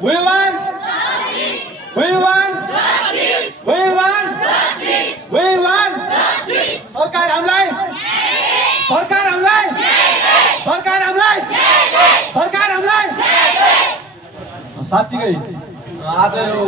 We want justice. We want justice. We want justice. We want justice. सरकार हामीलाई सरकार हामीलाई सरकार हामीलाई सरकार हामीलाई साच्चै आज यो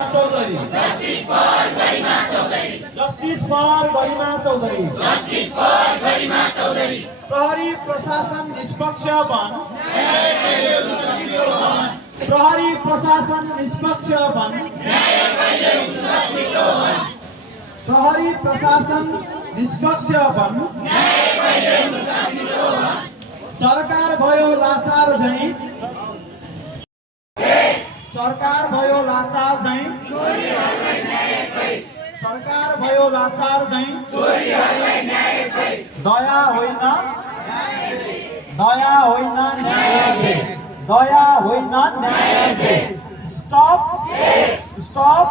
Chaudhary Justice for Garima Chaudhary. Justice for Garima Chaudhary Justice for Garima Chaudhary. प्रहरी प्रशासन निष्पक्ष बन प्रहरी प्रशासन निष्पक्ष बन प्रहरी प्रशासन निष्पक्ष बन सरकार भयो लाचार झैं सरकार भयो लाचार झैं सरकार भयो लाचार झैं दया होइन दया होइन न्याय दे दया होइन न्याय दे स्टप स्टप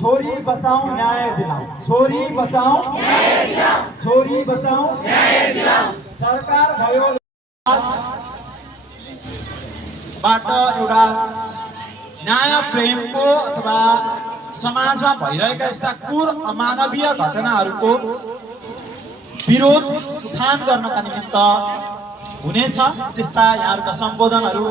छोरी बचाऊ न्याय दिलाऊ छोरी बचाऊ न्याय दिलाऊ छोरी बचाऊ न्याय दिलाऊ सरकार भयो बाट एउटा न्याय प्रेमको अथवा समाजमा भइरहेका यस्ता क्रूर अमानवीय घटनाहरूको विरोध उत्थान गर्नका निमित्त हुनेछ त्यस्ता यहाँहरूका सम्बोधनहरू